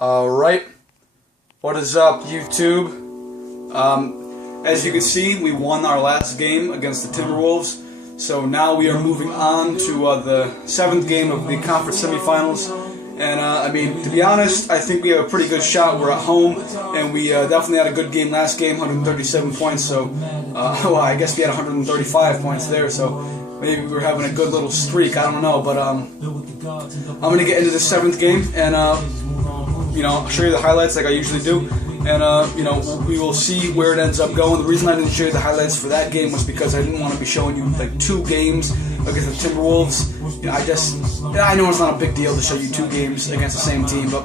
Alright, what is up, YouTube? As you can see, we won our last game against the Timberwolves, so now we are moving on to the 7th game of the conference semifinals. And I mean, to be honest, I think we have a pretty good shot. We're at home, and we definitely had a good game last game, 137 points, so, well, I guess we had 135 points there, so maybe we're having a good little streak, I don't know, but I'm going to get into the 7th game, and, you know, I'll show you the highlights like I usually do, and, you know, we will see where it ends up going. The reason I didn't show you the highlights for that game was because I didn't want to be showing you, like, 2 games against the Timberwolves. You know, I know it's not a big deal to show you 2 games against the same team, but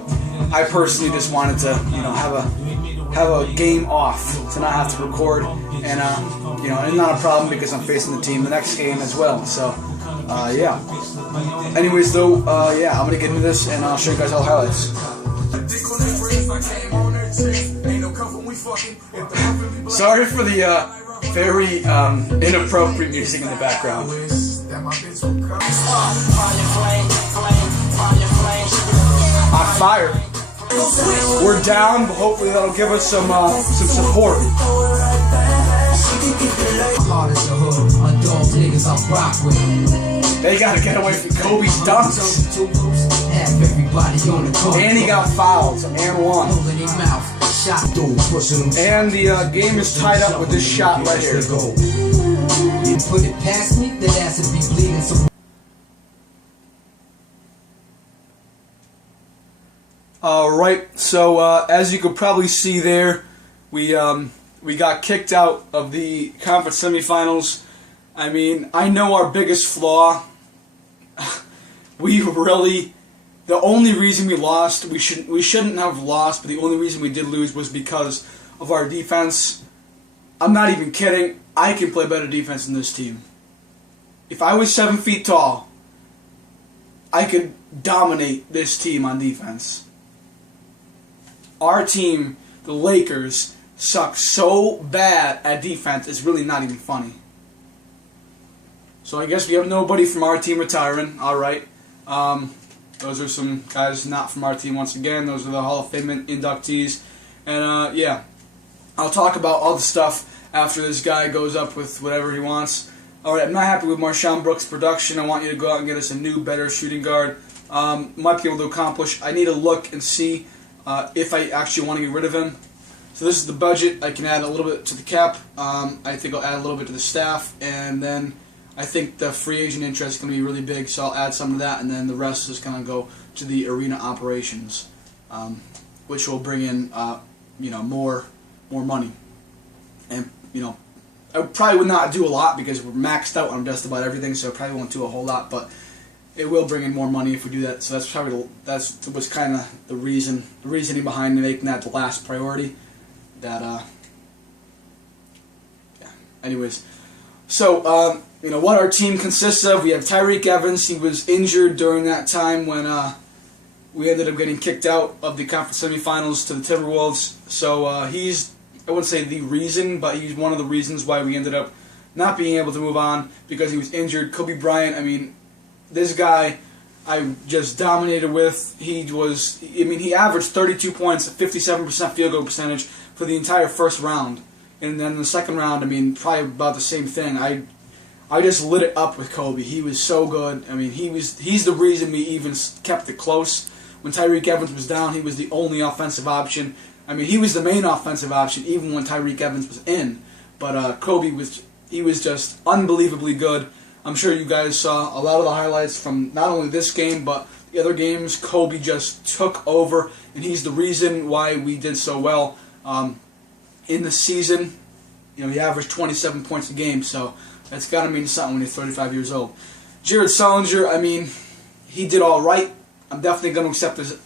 I personally just wanted to, you know, have a game off to not have to record, and you know, and not a problem because I'm facing the team the next game as well. So, yeah. Anyways, though, yeah, I'm gonna get into this, and I'll show you guys all the highlights. Sorry for the very inappropriate music in the background. On fire. We're down, but hopefully that'll give us some support. They gotta get away from Kobe's dunks. And he got fouled, and won. And the game is tied up with this shot right here. Alright, so as you could probably see there, we got kicked out of the conference semifinals. I mean, I know our biggest flaw. The only reason we lost, we shouldn't have lost, but the only reason we did lose was because of our defense. I'm not even kidding. I can play better defense than this team. If I was 7 feet tall, I could dominate this team on defense. Our team, the Lakers, suck so bad at defense, it's really not even funny. So I guess we have nobody from our team retiring. Alright. Those are some guys not from our team once again. Those are the Hall of Fame inductees. And yeah, I'll talk about all the stuff after this guy goes up with whatever he wants. Alright, I'm not happy with Marshawn Brooks' production. I want you to go out and get us a new, better shooting guard. Might be able to accomplish. I need to look and see if I actually want to get rid of him. So this is the budget. I can add a little bit to the cap. I think I'll add a little bit to the staff, and then I think the free agent interest is going to be really big, so I'll add some of that, and then the rest is going to go to the arena operations, which will bring in, you know, more money. And you know, I probably would not do a lot because we're maxed out on just about everything, so I probably won't do a whole lot, but it will bring in more money if we do that. So that's was kind of the reasoning behind making that the last priority. That yeah. Anyways, so you know what our team consists of. We have Tyreke Evans. He was injured during that time when we ended up getting kicked out of the conference semifinals to the Timberwolves. So he's, I wouldn't say the reason, but he's one of the reasons why we ended up not being able to move on because he was injured. Kobe Bryant, I mean, this guy I just dominated with. He averaged 32 points, 57% field goal percentage for the entire first round. And then the second round, I mean, probably about the same thing. I just lit it up with Kobe. He was so good. I mean, he's the reason we even kept it close. When Tyreke Evans was down, he was the only offensive option. I mean, he was the main offensive option even when Tyreke Evans was in. But Kobe was just unbelievably good. I'm sure you guys saw a lot of the highlights from not only this game, but the other games. Kobe just took over, and he's the reason why we did so well in the season. You know, he averaged 27 points a game, so that's got to mean something when you're 35 years old. Jared Sullinger, I mean, he did all right. I'm definitely going to accept this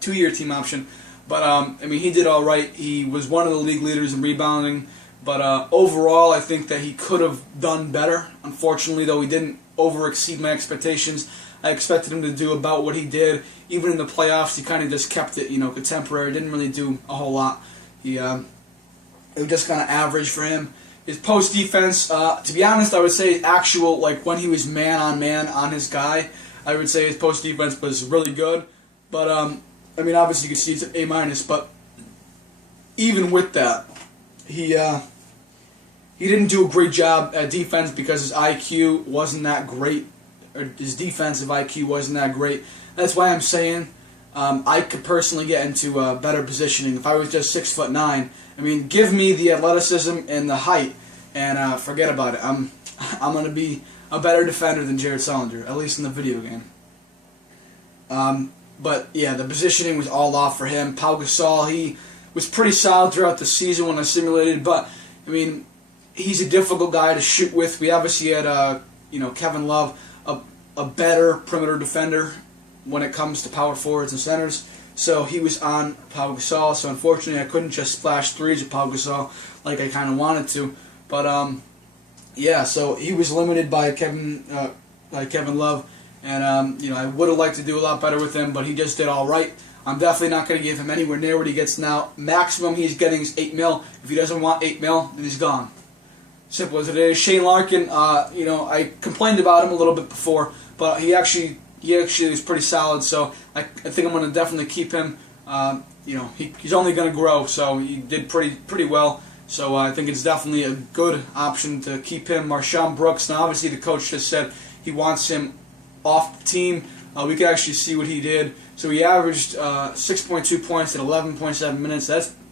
two-year team option, but I mean, he did all right. He was one of the league leaders in rebounding. But overall, I think that he could have done better. Unfortunately, though, he didn't over-exceed my expectations. I expected him to do about what he did. Even in the playoffs, he kind of just kept it, you know, contemporary. Didn't really do a whole lot. It was just kind of average for him. His post defense, to be honest, I would say actual, like when he was man on his guy, I would say his post defense was really good. But I mean, obviously you can see it's an A-, but even with that, he didn't do a great job at defense because his IQ wasn't that great, or his defensive IQ wasn't that great. That's why I'm saying I could personally get into better positioning if I was just 6'9". I mean, give me the athleticism and the height, and forget about it. I'm going to be a better defender than Jared Solinger, at least in the video game. But yeah, the positioning was all off for him. Pau Gasol, he was pretty solid throughout the season when I simulated, but I mean, he's a difficult guy to shoot with. We obviously had Kevin Love, a better perimeter defender when it comes to power forwards and centers. So he was on Pau Gasol. So unfortunately, I couldn't just splash threes with Pau Gasol like I kind of wanted to. But yeah, so he was limited by Kevin Love, and I would have liked to do a lot better with him, but he just did all right. I'm definitely not going to give him anywhere near what he gets now. Maximum he's getting is $8 million. If he doesn't want $8 million, then he's gone. Simple as it is. Shane Larkin, I complained about him a little bit before, but he actually is pretty solid. So I think I'm going to definitely keep him. He's only going to grow, so he did pretty well. So I think it's definitely a good option to keep him. Marshawn Brooks, now obviously the coach just said he wants him off the team. We can actually see what he did. So he averaged 6.2 points in 11.7 minutes.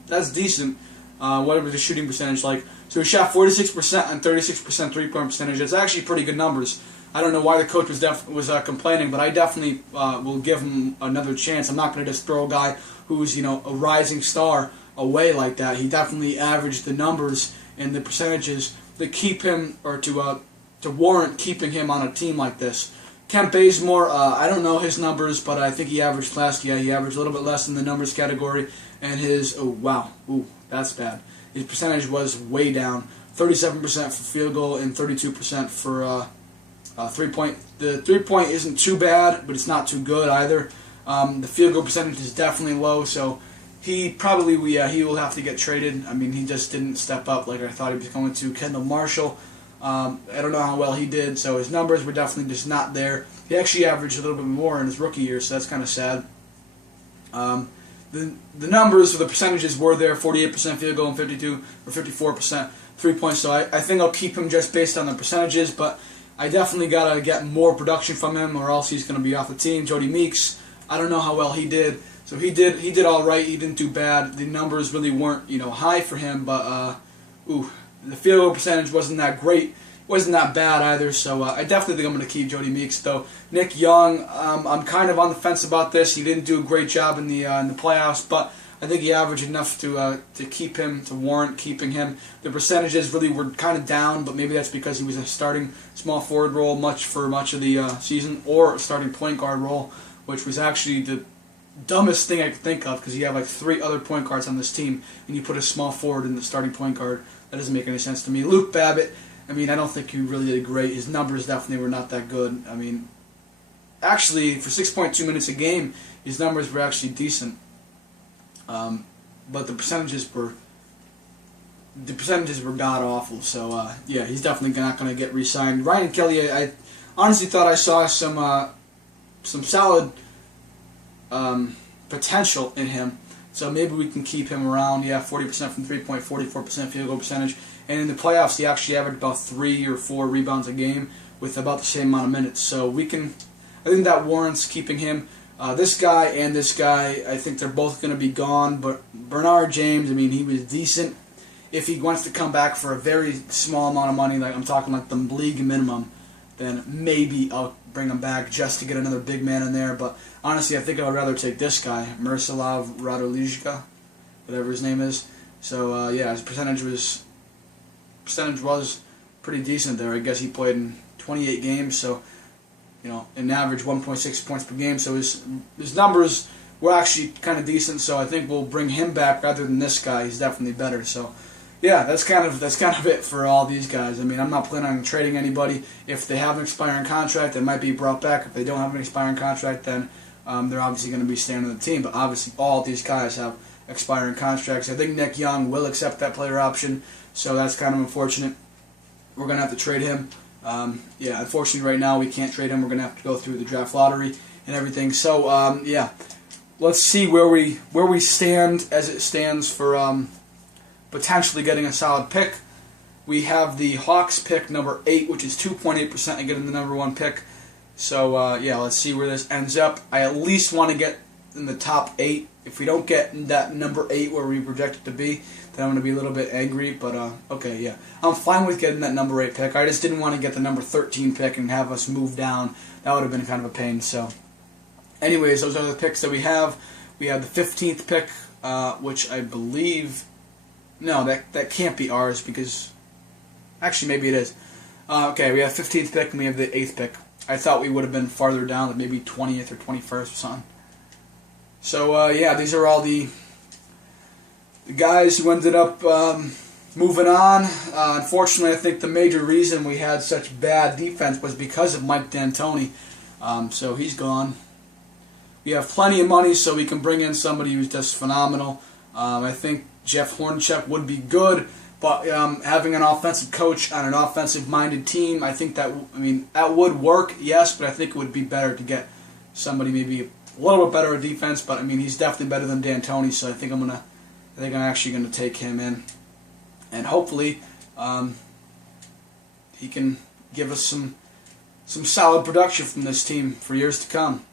That's decent. Whatever the shooting percentage like. So he shot 46% and 36% three-point percentage. That's actually pretty good numbers. I don't know why the coach was complaining, but I definitely will give him another chance. I'm not going to just throw a guy who's a rising star away like that. He definitely averaged the numbers and the percentages that keep him, or to warrant keeping him on a team like this. Kent Bazemore, I don't know his numbers, but I think he averaged less. Yeah, he averaged a little bit less in the numbers category, and his that's bad. His percentage was way down. 37% for field goal and 32% for 3-point. The 3-point isn't too bad, but it's not too good either. The field goal percentage is definitely low, so he probably he will have to get traded. I mean, he just didn't step up like I thought he was going to. Kendall Marshall, I don't know how well he did, so his numbers were definitely just not there. He actually averaged a little bit more in his rookie year, so that's kind of sad. The numbers for the percentages were there: 48% field goal and 54% 3-point. So I think I'll keep him just based on the percentages, but I definitely gotta get more production from him, or else he's gonna be off the team. Jody Meeks, I don't know how well he did. So he did all right. He didn't do bad. The numbers really weren't high for him, but the field goal percentage wasn't that great. Wasn't that bad either. So I definitely think I'm going to keep Jody Meeks though. Nick Young, I'm kind of on the fence about this. He didn't do a great job in the playoffs, but I think he averaged enough to keep him, to warrant keeping him. The percentages really were kind of down, but maybe that's because he was a starting small forward role for much of the season, or a starting point guard role, which was actually the dumbest thing I could think of, because you have like 3 other point guards on this team, and you put a small forward in the starting point guard. That doesn't make any sense to me. Luke Babbitt, I mean, I don't think he really did great. His numbers definitely were not that good. I mean, actually, for 6.2 minutes a game, his numbers were actually decent. But the percentages were god awful. So yeah, he's definitely not going to get re-signed. Ryan Kelly, I honestly thought I saw some solid potential in him. So maybe we can keep him around. Yeah, 40% from 3-point, 44% field goal percentage. And in the playoffs, he actually averaged about 3 or 4 rebounds a game with about the same amount of minutes. So I think that warrants keeping him. This guy and this guy, I think they're both going to be gone. But Bernard James, I mean, he was decent. If he wants to come back for a very small amount of money, like I'm talking like the league minimum, then maybe I'll bring him back just to get another big man in there. But honestly, I think I would rather take this guy, Miroslav Radolijka, whatever his name is. So yeah, his percentage was pretty decent there. I guess he played in 28 games, so an average 1.6 points per game. So his numbers were actually kind of decent. So I think we'll bring him back rather than this guy. He's definitely better. So yeah, that's kind of it for all these guys. I mean, I'm not planning on trading anybody. If they have an expiring contract, they might be brought back. If they don't have an expiring contract, then they're obviously going to be staying on the team. But obviously, all these guys have expiring contracts. I think Nick Young will accept that player option, so that's kind of unfortunate. We're going to have to trade him. Yeah, unfortunately, right now we can't trade him. We're going to have to go through the draft lottery and everything. So yeah, let's see where we stand as it stands for potentially getting a solid pick. We have the Hawks pick number 8, which is 2.8% of getting the number 1 pick. So yeah, let's see where this ends up. I at least want to get in the top 8. If we don't get that number 8 where we project it to be, then I'm going to be a little bit angry. But okay, yeah, I'm fine with getting that number 8 pick. I just didn't want to get the number 13 pick and have us move down. That would have been kind of a pain. So, anyways, those are the picks that we have. We have the 15th pick, which I believe, no, that can't be ours because, actually maybe it is. Okay, we have 15th pick and we have the 8th pick. I thought we would have been farther down, like maybe 20th or 21st or something. So yeah, these are all the guys who ended up moving on. Unfortunately, I think the major reason we had such bad defense was because of Mike D'Antoni. So he's gone. We have plenty of money, so we can bring in somebody who's just phenomenal. I think Jeff Hornacek would be good, but having an offensive coach on an offensive-minded team, I think that that would work, yes, but I think it would be better to get somebody maybe a little bit better at defense. But he's definitely better than D'Antoni, so I think I'm actually gonna take him in, and hopefully he can give us some solid production from this team for years to come.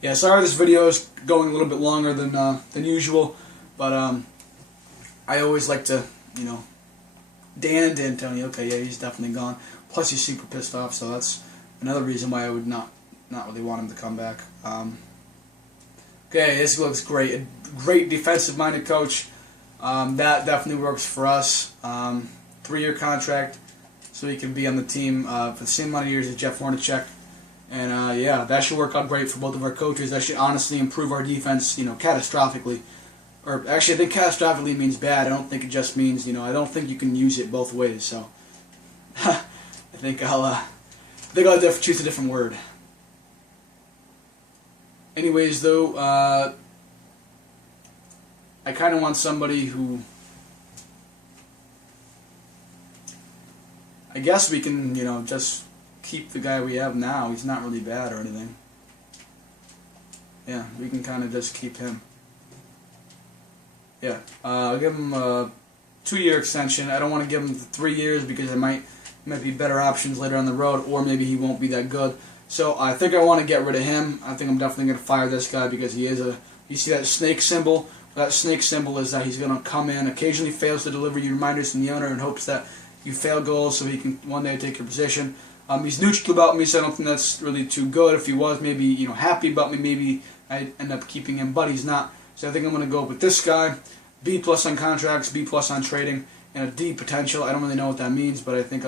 Yeah, sorry this video is going a little bit longer than usual, but I always like to, Dan D'Antoni, okay, yeah, he's definitely gone. Plus he's super pissed off, so that's another reason why I would not really want him to come back. Okay, this looks great. A great defensive-minded coach. That definitely works for us. 3-year contract, so he can be on the team for the same amount of years as Jeff Hornacek. And yeah, that should work out great for both of our coaches. That should honestly improve our defense, catastrophically. Or actually, I think catastrophically means bad. I don't think it just means, I don't think you can use it both ways. So I think I'll choose a different word. Anyways, though, I kind of want somebody who, I guess we can, just keep the guy we have now. He's not really bad or anything. Yeah, we can kind of just keep him. Yeah, I'll give him a 2-year extension. I don't want to give him 3 years because there might be better options later on the road, or maybe he won't be that good. So I think I want to get rid of him. I think I'm definitely going to fire this guy because he is you see that snake symbol? That snake symbol is that he's going to come in, occasionally fails to deliver you reminders from the owner in hopes that you fail goals so he can one day take your position. He's neutral about me, so I don't think that's really too good. If he was maybe happy about me, maybe I'd end up keeping him, but he's not. So I think I'm going to go with this guy. B+ on contracts, B+ on trading, and a D potential. I don't really know what that means, but I think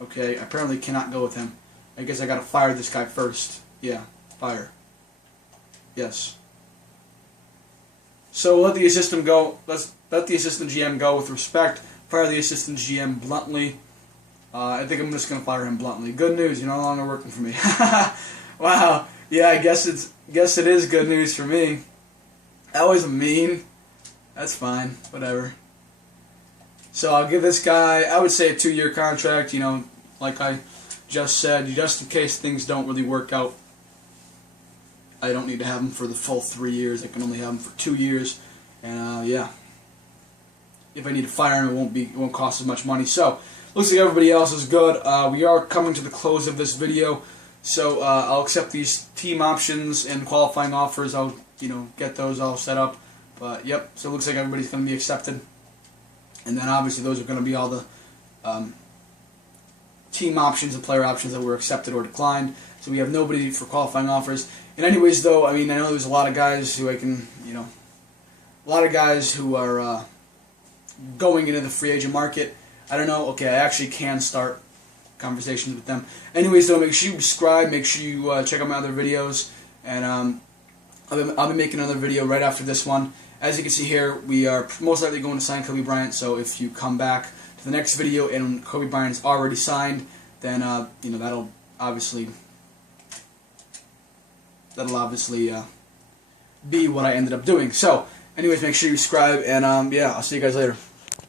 okay, I apparently cannot go with him. I guess I got to fire this guy first. Yeah, fire. Yes. So let the assistant go. Let the assistant GM go with respect. Fire the assistant GM bluntly. I think I'm just going to fire him bluntly. Good news, you're no longer working for me. Wow. Yeah, I guess it is good news for me. That was mean. That's fine. Whatever. So I'll give this guy, I would say, a 2-year contract. Like I just said, just in case things don't really work out. I don't need to have him for the full 3 years. I can only have him for 2 years. And yeah, if I need to fire him, it won't cost as much money. So looks like everybody else is good. We are coming to the close of this video, so I'll accept these team options and qualifying offers. I'll get those all set up. But yep, so it looks like everybody's going to be accepted, and then obviously those are going to be all the team options and player options that were accepted or declined. So we have nobody for qualifying offers. And anyways, though, I know there's a lot of guys who a lot of guys who are going into the free agent market. I don't know. Okay, I actually can start conversations with them. Anyways, though, make sure you subscribe. Make sure you check out my other videos. And I'll be making another video right after this one. As you can see here, we are most likely going to sign Kobe Bryant. So if you come back to the next video and Kobe Bryant's already signed, then that'll obviously be what I ended up doing. So, anyways, make sure you subscribe. And yeah, I'll see you guys later.